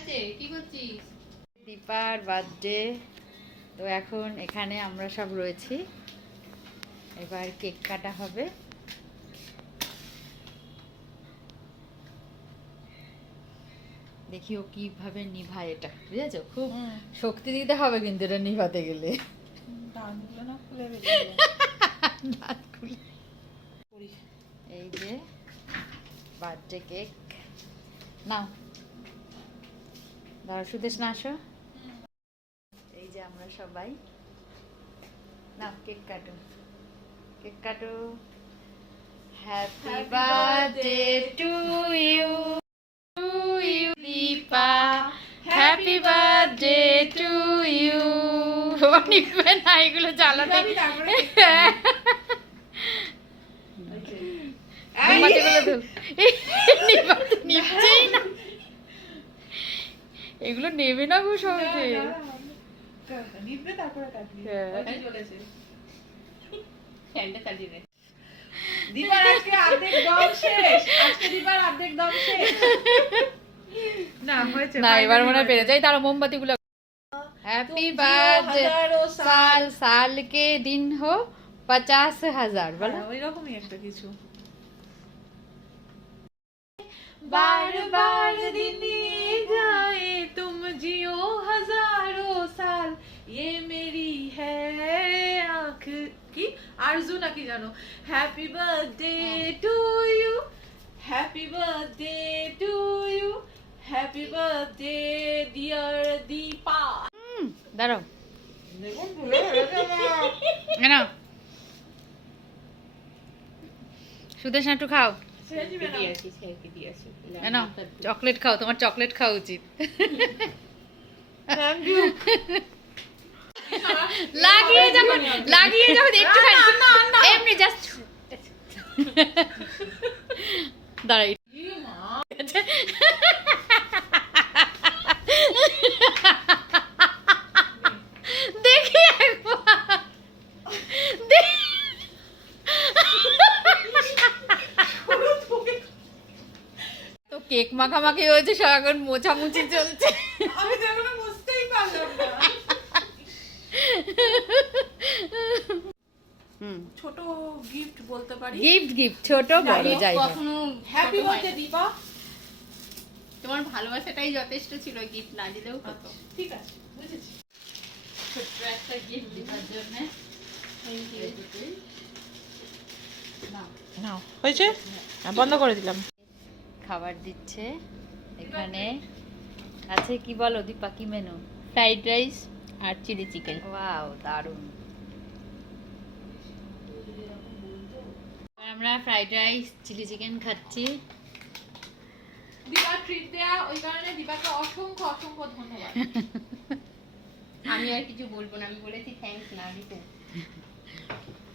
আছে, কি করছিস? দীপার বার্থডে। তো এখন এখানে আমরা সব রয়েছি, এবার কেক কাটা হবে। দেখি ও কিভাবে নিভায় এটা, বুঝেছো? খুব শক্তি দিতে হবে কিন্তু এটা নিভাতে গেলে। দাঁত খুলে। এই যে বার্থডে কেক নাও, দাঁড়া সুদেশ না আসো। এই যে আমরা সবাই, নাও কেক কাটো, কেক কাটো। Happy birthday to you, to you Dipa, happy birthday to you. নিবে না এগুলো জ্বালাতে, এগুলো নেবে না গো সহজে। না এবার মনে হয় পেরে যাই। তারা মোমবাতি গুলো। हैप्पी बर्थडे साल साल के दिन हो 50,000 বলো ওই রকমই একটা কিছু। बार बार दिन जाए तुम जियो हजारों साल ये मेरी है आँख की आरज़ू ना की जानो। Happy birthday to you, happy birthday to you, happy birthday dear Dipa. দাঁড়াও দেখুন ভুলে গেছে মা। না সুদেশ একটু খাও, না চকলেট খাও, তোমার চকলেট খাওয়া উচিত। Thank you. লাগিয়ে যখন একটুখানি এমনি জাস্ট দাঁড়াই। দেখি একবার তো কেক মাখামাখি হয়েছে, সব এখন মোছামুছি চলছে। আমি তো এখনো বুঝতেই পারলাম না। ছোট গিফট বলতে পারি। গিফট ছোট বড় যাই হোক। কখনো হ্যাপি বার্থডে দীপা। তোমার ভালোবাসাটাই যথেষ্ট ছিল, গিফট না দিলেও হতো। ঠিক আছে, বুঝেছি। ছোট্ট একটা গিফট দিবার জন্য। নাও হয়েছে, বন্ধ করে দিলাম। খাবার দিচ্ছে এখানে। আছে কি বলো দীপা, কি মেনু? ফ্রাইড রাইস আর চিলি চিকেন। ওয়াও দারুণ। আমরা ফ্রাইড রাইস চিলি চিকেন খাচ্ছি। দীপা ট্রিট দেয়া, ওই কারণে দীপাকে অসংখ্য অসংখ্য ধন্যবাদ। আমি আর কিছু বলবো না, আমি বলেছি থ্যাঙ্কস না দিতে।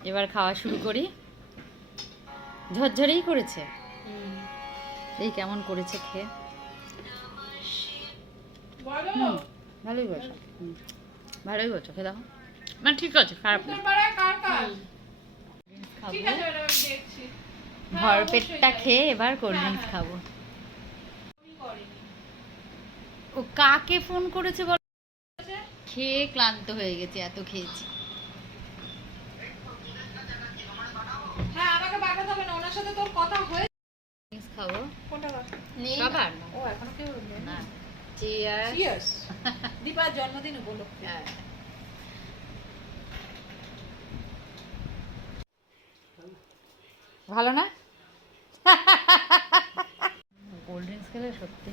এবার খাওয়া শুরু করি। ঝরঝরেই করেছে, এই কেমন করেছে খেয়ে। বলো ভালোই বলছো, ভালোই বলছো, খেয়ে দেখো। না ঠিক আছে, খারাপ না। পাড়ায় কার কার? খাবো ঠিক আছে, ওটা আমি দেখছি। ভর পেটটা খেয়ে এবার কোল্ড ড্রিঙ্কস খাবো। আমি করিনি। ও কাকে ফোন করেছে বল? খেয়ে ক্লান্ত হয়ে গেছে, এত খেয়েছি। হ্যাঁ, আমাকে পাঠাতে হবে না, ওনার সাথে তোর কথা হয়ে। ড্রিঙ্কস খাবো। কোনটা কথা? নেই সবার ও এখনো কেউ না। চিয়ার্স। চিয়ার্স। দীপার জন্মদিন উপলক্ষে। হ্যাঁ। ভালো না? কোল্ড ড্রিঙ্কস খেলে সত্যি